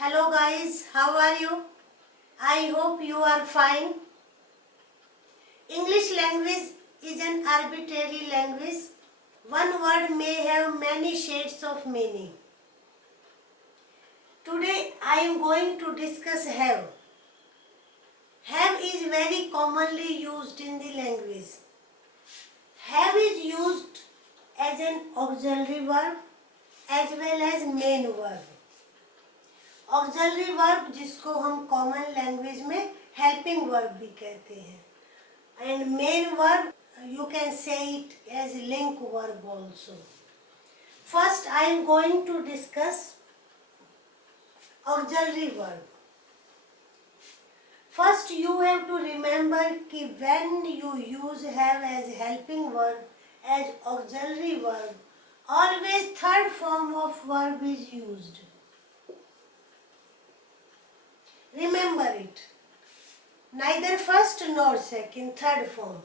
Hello guys, how are you? I hope you are fine. English language is an arbitrary language. One word may have many shades of meaning. Today I am going to discuss have. Have is very commonly used in the language. Have is used as an auxiliary verb as well as main verb. Auxiliary verb जिसको हम common language में helping verb भी कहते हैं and main verb you can say it as link verb also. First I am going to discuss auxiliary verb. First you have to remember कि when you use have as helping verb as auxiliary verb always third form of verb is used. Remember it. Neither first nor second, third form.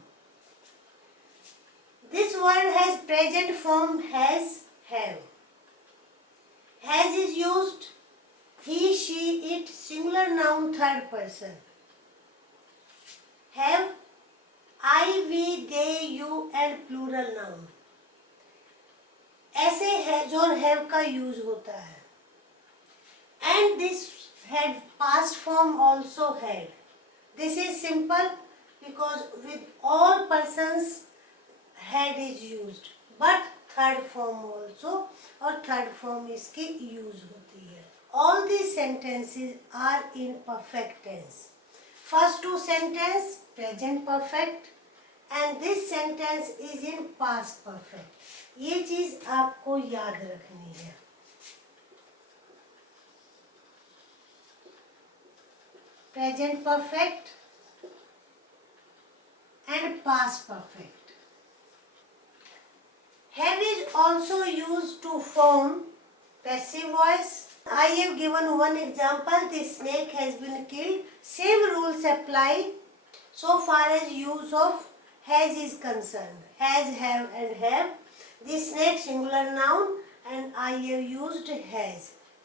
This word has present form has, have. Has is used he, she, it, singular noun, third person. Have, I, we, they, you and plural noun. ऐसे has और have का use होता है. And this had past form also had. This is simple because with all persons had is used, but third form also और third form इसकी use होती है. All these sentences are in perfect tense. First two sentence present perfect and this sentence is in past perfect. ये चीज आपको याद रखनी है. Present perfect and past perfect. Have is also used to form passive voice. I have given one example. The snake has been killed. Same rules apply so far as use of has is concerned. Has, have and have. The snake singular noun and I have used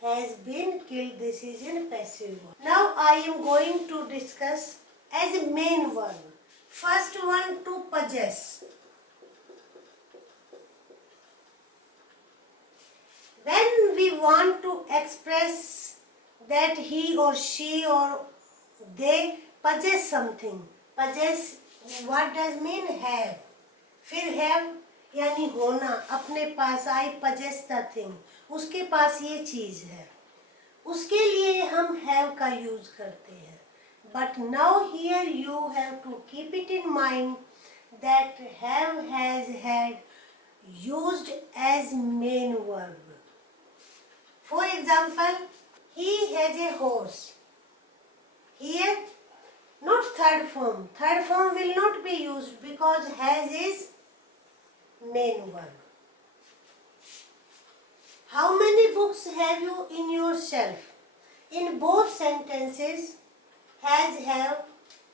has been killed. This is in passive voice. Now I am going to discuss as a main verb. First one, to possess. When we want to express that he or she or they possess something, possess what does mean? Have. फिर have यानी होना, अपने पास. I possess the thing. उसके पास ये चीज है, उसके लिए हम have का यूज करते हैं. But now here you have to keep it in mind that have, has, had used as main verb. For example, he has a horse. Here not third form. Third form will not be used because has is main verb. How many books have you in your shelf? In both sentences, has,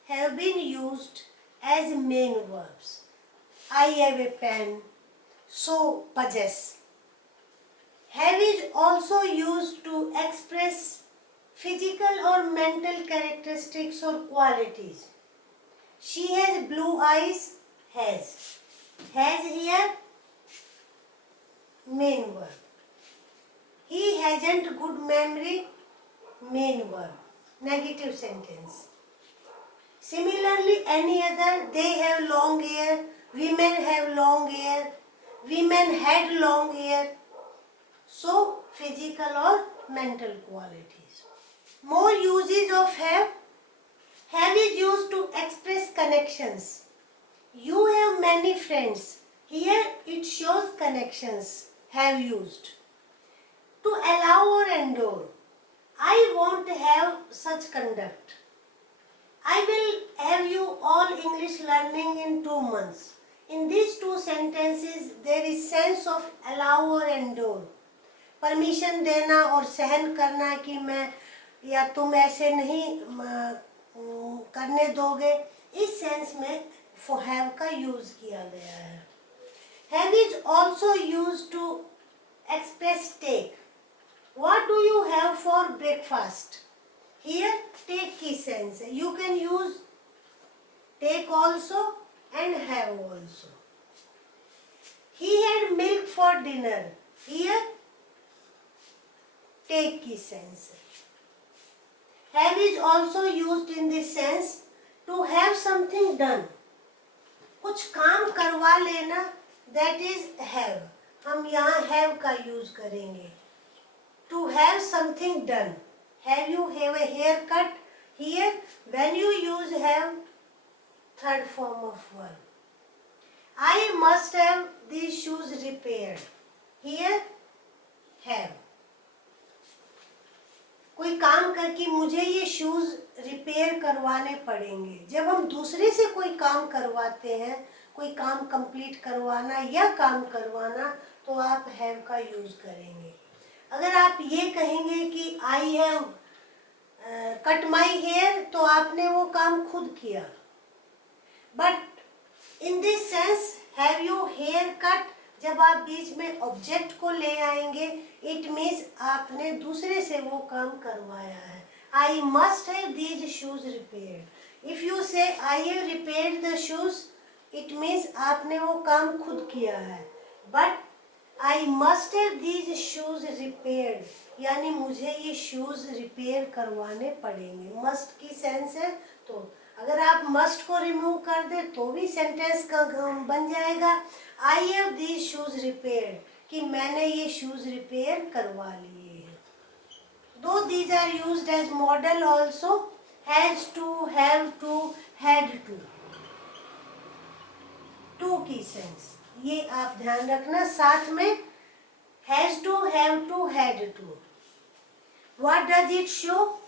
have been used as main verbs. I have a pen, so possess. Have is also used to express physical or mental characteristics or qualities. She has blue eyes, has. Has here, main verb. He hasn't good memory, main verb. Negative sentence. Similarly, any other, they have long hair, women have long hair, women had long hair. So, physical or mental qualities. More uses of have. Have is used to express connections. You have many friends. Here it shows connections. Have used. To allow or endure. I won't have such conduct. I will have you all English learning in 2 months. In these two sentences, there is sense of allow or endure. Permission देना और सहन करना कि मैं या तुम ऐसे नहीं करने दोगे, इस सेंस में for have का यूज किया गया है. Have is also used to express take. What do you have for breakfast? Here take की sense है. You can use take also and have also. He had milk for dinner. Here take की sense है. Have is also used in this sense to have something done. कुछ काम करवा लेना, that is have. हम यहाँ have का use करेंगे. To have something done. Have you have a haircut? Here when you use have, third form of verb. I must have these shoes repaired. Here have. कोई काम करके मुझे ये shoes repair करवाने पड़ेंगे. जब हम दूसरे से कोई काम करवाते हैं, कोई काम कंप्लीट करवाना या काम करवाना, तो आप हैव का यूज करेंगे. अगर आप ये कहेंगे कि I have cut my hair, तो आपने वो काम खुद किया. But in this sense have you hair cut, जब आप बीच में ऑब्जेक्ट को ले आएंगे, इट मीन्स आपने दूसरे से वो काम करवाया है. I must have these shoes repaired. If you say I have repaired the shoes, it means आपने वो काम खुद किया है. But I must have these shoes repaired, यानी मुझे ये शूज रिपेयर करवाने पड़ेंगे. मस्ट की सेंस है, तो अगर आप मस्ट को रिमूव कर दे तो भी सेंटेंस का बन जाएगा I have these shoes repaired, कि मैंने ये शूज रिपेयर करवा लिए हैं. Though these are used as modal also. Has to, have to, had to. To की सेंस ये आप ध्यान रखना. साथ में has to, have to, had to. What does it show?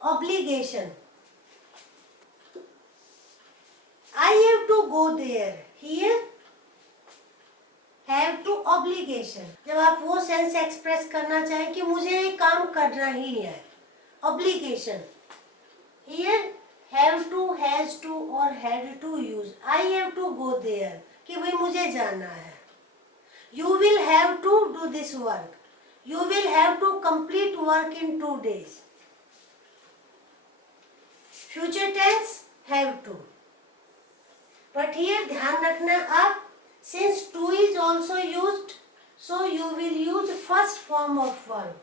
Obligation. I have to go there. Here have to obligation. जब आप वो सेंस एक्सप्रेस करना चाहें कि मुझे ये काम करना ही है, obligation. Here have to, has to और had to use. I have to go there, कि भाई मुझे जाना है. You will have to do this work. You will have to complete work in 2 days. Future tense have to. But here ध्यान रखना आप, since to is also used, so you will use first form of verb.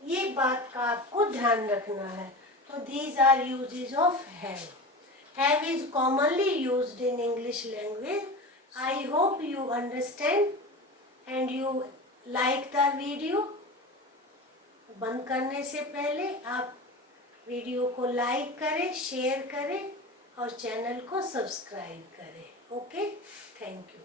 ये बात का आपको ध्यान रखना है. तो these are uses of have. Have is commonly used in English language. I hope you understand and you like the video. बंद करने से पहले आप वीडियो को लाइक करें, शेयर करें और चैनल को सब्सक्राइब करें. Okay, thank you.